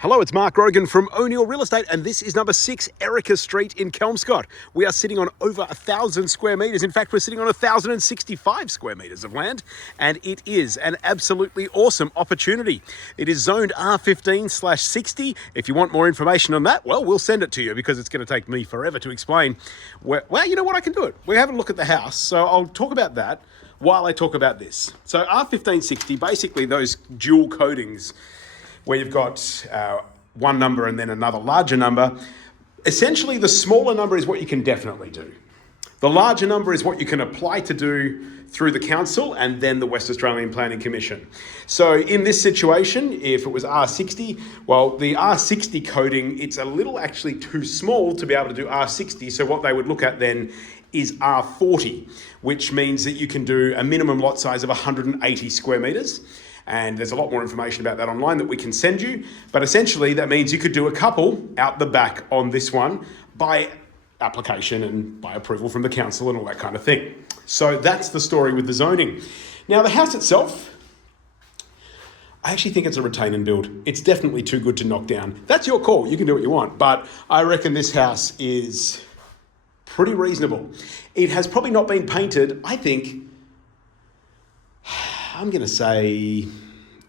Hello, it's Mark Rogan from O'Neill Real Estate, and this is number 6 Erica Street in Kelmscott. We are sitting on over 1,000 square metres. In fact, we're sitting on 1,065 square metres of land, and it is an absolutely awesome opportunity. It is zoned R15/60. If you want more information on that, well, we'll send it to you because it's going to take me forever to explain. Well, you know what? I can do it. We're having a look at the house, so I'll talk about that while I talk about this. So R15/60, basically those dual codings where you've got one number and then another larger number. Essentially, the smaller number is what you can definitely do. The larger number is what you can apply to do through the council and then the West Australian Planning Commission. So in this situation, if it was R60, well, the R60 coding, it's a little actually too small to be able to do R60. So what they would look at then is R40, which means that you can do a minimum lot size of 180 square metres. And there's a lot more information about that online that we can send you. But essentially, that means you could do a couple out the back on this one by application and by approval from the council and all that kind of thing. So that's the story with the zoning. Now, the house itself, I actually think it's a retain and build. It's definitely too good to knock down. That's your call. You can do what you want. But I reckon this house is pretty reasonable. It has probably not been painted, I think, I'm going to say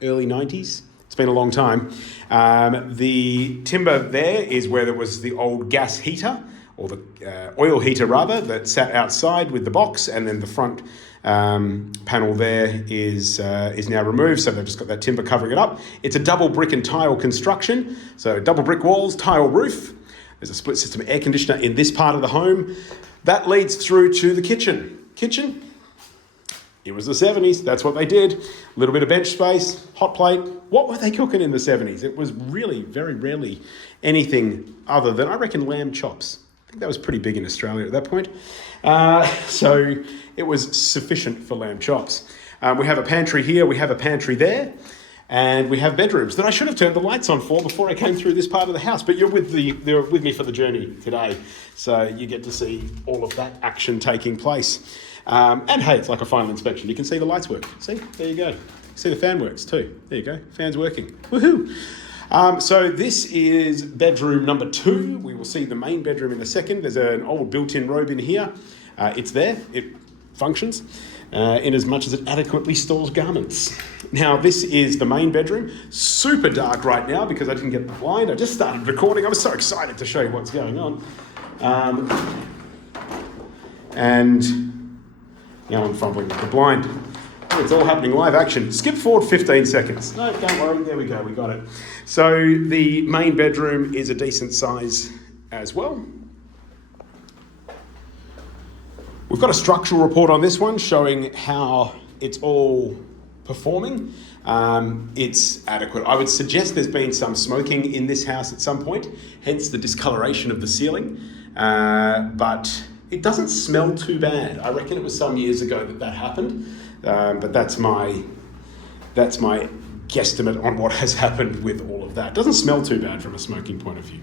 early 90s. It's been a long time. The timber there is where there was the old gas heater, or the oil heater rather, that sat outside with the box, and then the front panel there is now removed, so they've just got that timber covering it up. It's a double brick and tile construction, so double brick walls, tile roof. There's a split system air conditioner in this part of the home. That leads through to the kitchen. It was the 70s, that's what they did. A little bit of bench space, hot plate. What were they cooking in the 70s? It was really very rarely anything other than, I reckon, lamb chops. I think that was pretty big in Australia at that point. So it was sufficient for lamb chops. We have a pantry here, we have a pantry there, and we have bedrooms that I should have turned the lights on for before I came through this part of the house. But you're with me for the journey today, so you get to see all of that action taking place. And hey, it's like a final inspection. You can see the lights work. See, there you go. See the fan works too. There you go. Fan's working. Woohoo! So this is bedroom number 2. We will see the main bedroom in a second. There's an old built-in robe in here. It's there. It functions in as much as it adequately stores garments. Now, this is the main bedroom. Super dark right now because I didn't get the blind. I just started recording. I was so excited to show you what's going on. And now I'm fumbling with the blind. It's all happening live action. Skip forward 15 seconds. No, don't worry. There we go. We got it. So the main bedroom is a decent size as well. We've got a structural report on this one showing how it's all performing. It's adequate. I would suggest there's been some smoking in this house at some point, hence the discoloration of the ceiling. But it doesn't smell too bad. I reckon it was some years ago that happened, but that's my guesstimate on what has happened with all of that. It doesn't smell too bad from a smoking point of view.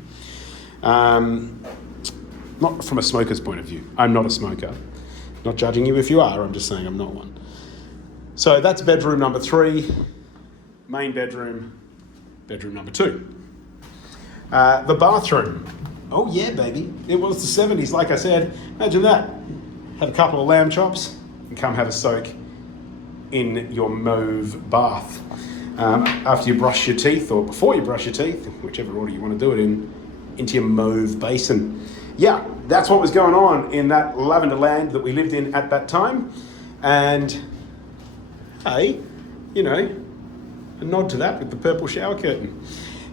Not from a smoker's point of view. I'm not a smoker. Not judging you if you are, I'm just saying I'm not one. So that's bedroom number 3, main bedroom, bedroom number 2. The bathroom. Oh yeah, baby. It was the 70s, like I said. Imagine that. Have a couple of lamb chops and come have a soak in your mauve bath. After you brush your teeth, or before you brush your teeth, whichever order you want to do it in, into your mauve basin. Yeah, that's what was going on in that lavender land that we lived in at that time. And hey, you know, a nod to that with the purple shower curtain.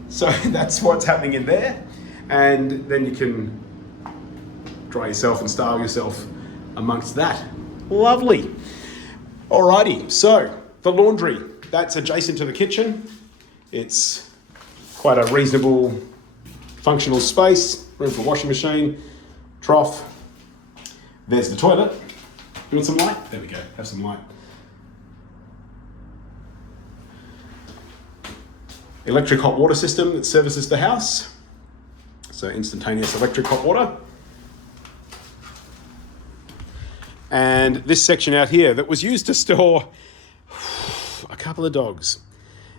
So that's what's happening in there. And then you can dry yourself and style yourself amongst that. Lovely. Alrighty, so the laundry, that's adjacent to the kitchen. It's quite a reasonable, functional space. Room for washing machine, trough. There's the toilet. You want some light? There we go, have some light. Electric hot water system that services the house. So instantaneous electric hot water. And this section out here that was used to store a couple of dogs.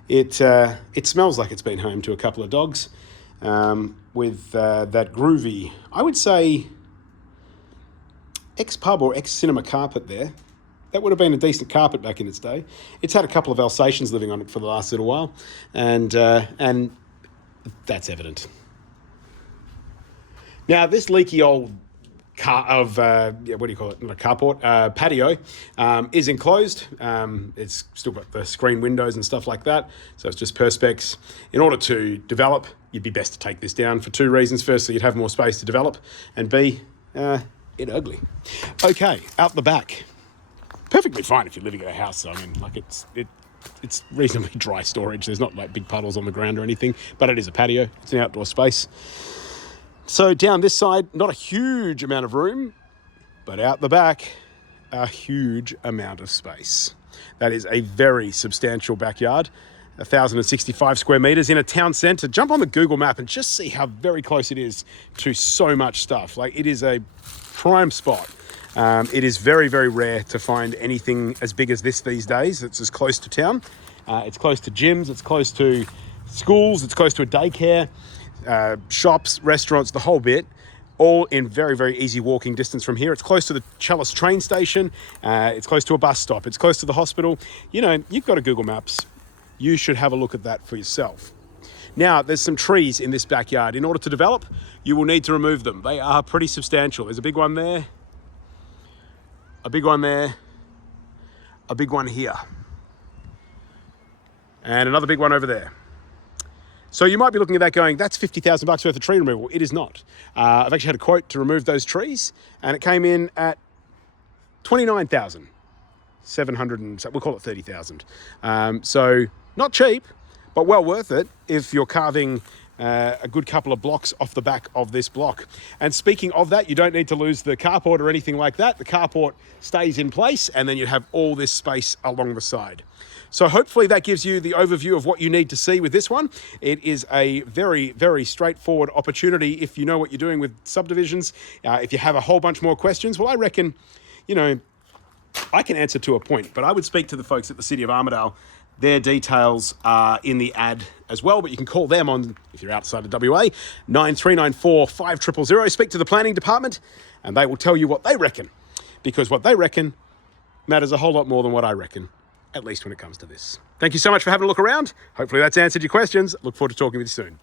It smells like it's been home to a couple of dogs, with that groovy, I would say, ex-pub or ex-cinema carpet there. That would have been a decent carpet back in its day. It's had a couple of Alsatians living on it for the last little while, and that's evident. Now, this leaky old what do you call it? Not a carport, patio, is enclosed. It's still got the screen windows and stuff like that, so it's just perspex. In order to develop, you'd be best to take this down for two reasons. Firstly, you'd have more space to develop, and B, it's ugly. Okay, out the back. Perfectly fine if you're living in a house. I mean, like it's reasonably dry storage. There's not like big puddles on the ground or anything, but it is a patio. It's an outdoor space. So down this side, not a huge amount of room, but out the back, a huge amount of space. That is a very substantial backyard, 1,065 square meters in a town centre. Jump on the Google map and just see how very close it is to so much stuff. Like, it is a prime spot. It is very, very rare to find anything as big as this these days. It's as close to town. It's close to gyms. It's close to schools. It's close to a daycare. Shops, restaurants, the whole bit, all in very, very easy walking distance from here. It's close to the Chalice train station. It's close to a bus stop. It's close to the hospital. You know, you've got a Google Maps. You should have a look at that for yourself. Now, there's some trees in this backyard. In order to develop, you will need to remove them. They are pretty substantial. There's a big one there, a big one there, a big one here, and another big one over there. So you might be looking at that going, that's $50,000 worth of tree removal. It is not. I've actually had a quote to remove those trees, and it came in at $29,700, and we'll call it $30,000. So not cheap, but well worth it if you're carving a good couple of blocks off the back of this block. And speaking of that, you don't need to lose the carport or anything like that. The carport stays in place, and then you have all this space along the side. So hopefully that gives you the overview of what you need to see with this one. It is a very, very straightforward opportunity if you know what you're doing with subdivisions. If you have a whole bunch more questions, well, I reckon, I can answer to a point, but I would speak to the folks at the City of Armidale. Their details are in the ad as well, but you can call them on, if you're outside of WA, 9394 5000. Speak to the planning department, and they will tell you what they reckon, because what they reckon matters a whole lot more than what I reckon, at least when it comes to this. Thank you so much for having a look around. Hopefully that's answered your questions. Look forward to talking with you soon.